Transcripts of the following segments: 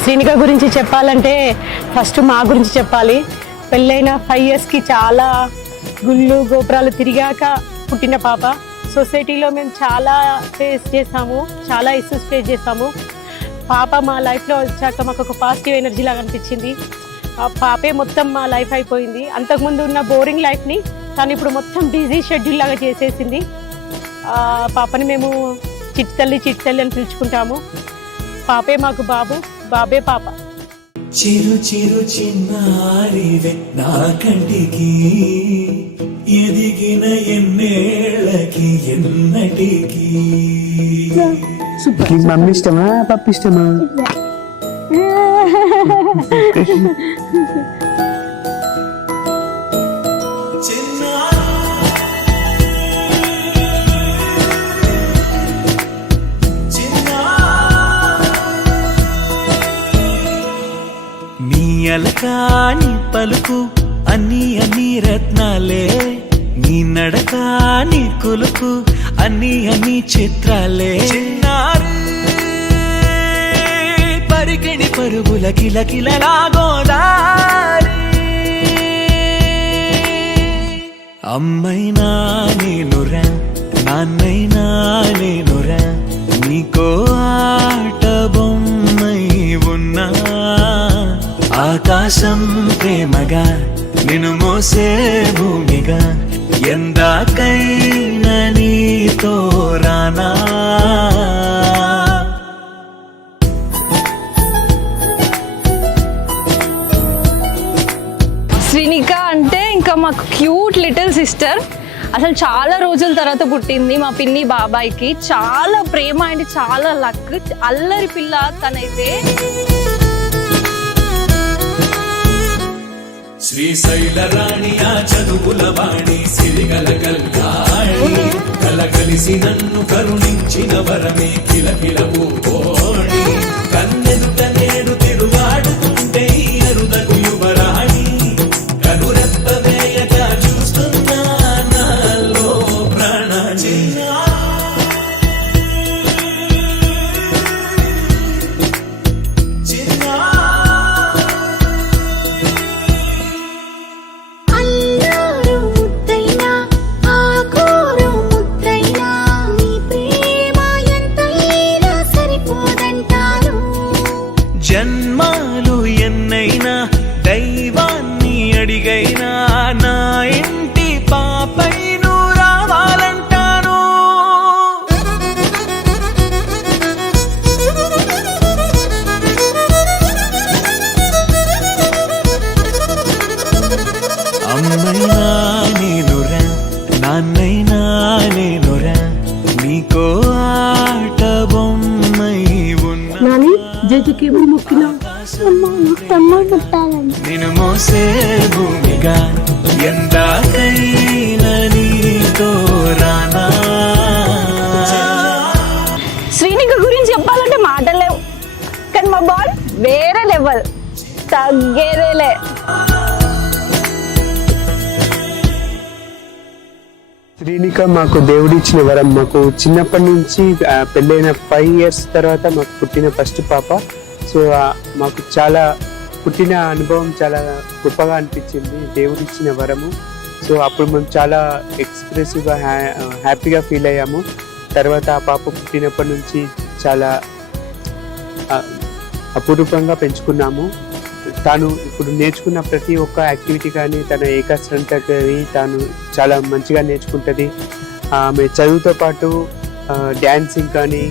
శ్రీనిక గురించి చెప్పాలంటే ఫస్ట్ మా గురించి చెప్పాలి. పెళ్ళైన 5 yearsకి చాలా గుళ్ళు గోపురాలు తిరిగాక పుట్టిన పాప. సొసైటీలో మేము చాలా ఫేస్ చేసాము, చాలా ఇష్యూస్ ఫేస్ చేసాము. పాప మా లైఫ్లో వచ్చాక మాకు ఒక పాజిటివ్ ఎనర్జీ లాగా అనిపించింది. ఆ పాపే మొత్తం మా లైఫ్ అయిపోయింది. అంతకుముందు ఉన్న బోరింగ్ లైఫ్ని తను ఇప్పుడు మొత్తం బిజీ షెడ్యూల్ లాగా చేసేసింది. పాపని మేము చిట్టి తల్లి అని పిలుచుకుంటాము. పాపే మాకు బాబు, బాబే పాప. చిరు చిరు చిన్నారివే నా కంటికి, ఎదిగిన ఎన్నేళ్ళకి ఎన్నటికి. మమ్మీ ఇష్టమా పప్పు ఇష్టమా? నీ అలకాని పలుకు అన్ని అన్ని రత్నాలే, నీ నడక నీ కొలుకు అన్ని అన్ని చిత్రాలే. చిన్నారి పరికిణి పరుగుల కిలకిలలా గోదారి, అమ్మైనా నేనురా నాన్నైనా నేనురా, నీకో ఆట బొమ్మై ఉన్నా. ఆకాశం ప్రేమగా నిన్ను మోసే భూమిగా, ఎందాకైనా నీతో రానా. శ్రీనిక అంటే ఇంకా మాకు క్యూట్ లిటిల్ సిస్టర్. అసలు చాలా రోజుల తర్వాత పుట్టింది మా పిన్ని బాబాయ్కి. చాలా ప్రేమ అండ్ చాలా లక్. అల్లరి పిల్ల తనైతే. శ్రీశైల రాణి ఆ చదువుల వాణి, సిరిగల కల్గాణి, కలగలిసి నన్ను కరుణించిన వరమే కిలకిల పూకోణి. కన్నెదుట నేడు తిరుగాడుతుంటే అరుదకు యువరాణి, కనురెప్ప వేయక చూస్తున్నా నాలో ప్రాణ. జన్మాలు ఎన్నైనా దైవాన్ని అడిగైనా నా ఇంటి పాపై నువ్వు రావాలంటాను. అమ్మైనా నేనురా నాన్నైనా నేనురా, నీకో ఆట బొమ్మై ఉన్నా. నిన్ను మోసే భూమిగా, ఎందాకైనా నీతో రానా. శ్రీనిక గురించి చెప్పాలంటే మాటలేవు, కానీ మా బాల్ వేరే లెవెల్, తగ్గేదేలే. శ్రీనిక మాకు దేవుడిచ్చిన వరం. మాకు చిన్నప్పటి నుంచి పెళ్ళైన 5 years తర్వాత మాకు పుట్టిన ఫస్ట్ పాప. సో మాకు చాలా పుట్టిన అనుభవం చాలా గొప్పగా అనిపించింది, దేవుడిచ్చిన వరము. సో అప్పుడు మేము చాలా ఎక్స్ప్రెసివ్గా హ్యాపీగా ఫీల్ అయ్యాము. తర్వాత ఆ పాప పుట్టినప్పటి నుంచి చాలా అపురూపంగా పెంచుకున్నాము. తాను ఇప్పుడు నేర్చుకున్న ప్రతి ఒక్క యాక్టివిటీ కానీ, తన ఏకాగ్రత కానీ తాను చాలా మంచిగా నేర్చుకుంటుంది. ఆమె చదువుతో పాటు డ్యాన్సింగ్ కానీ,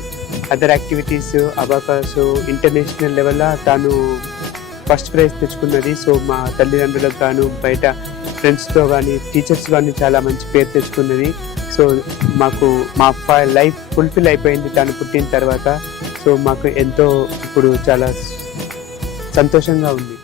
అదర్ యాక్టివిటీస్, అబాకస్, ఇంటర్నేషనల్ లెవెల్లో తాను ఫస్ట్ ప్రైజ్ తెచ్చుకున్నది. సో మా తల్లిదండ్రులకు గాను, బయట ఫ్రెండ్స్తో కానీ, టీచర్స్ కానీ చాలా మంచి పేరు తెచ్చుకున్నది. సో మాకు మా లైఫ్ ఫుల్ఫిల్ అయిపోయింది తను పుట్టిన తర్వాత. సో మాకు ఎంతో ఇప్పుడు చాలా సంతోషంగా ఉంది.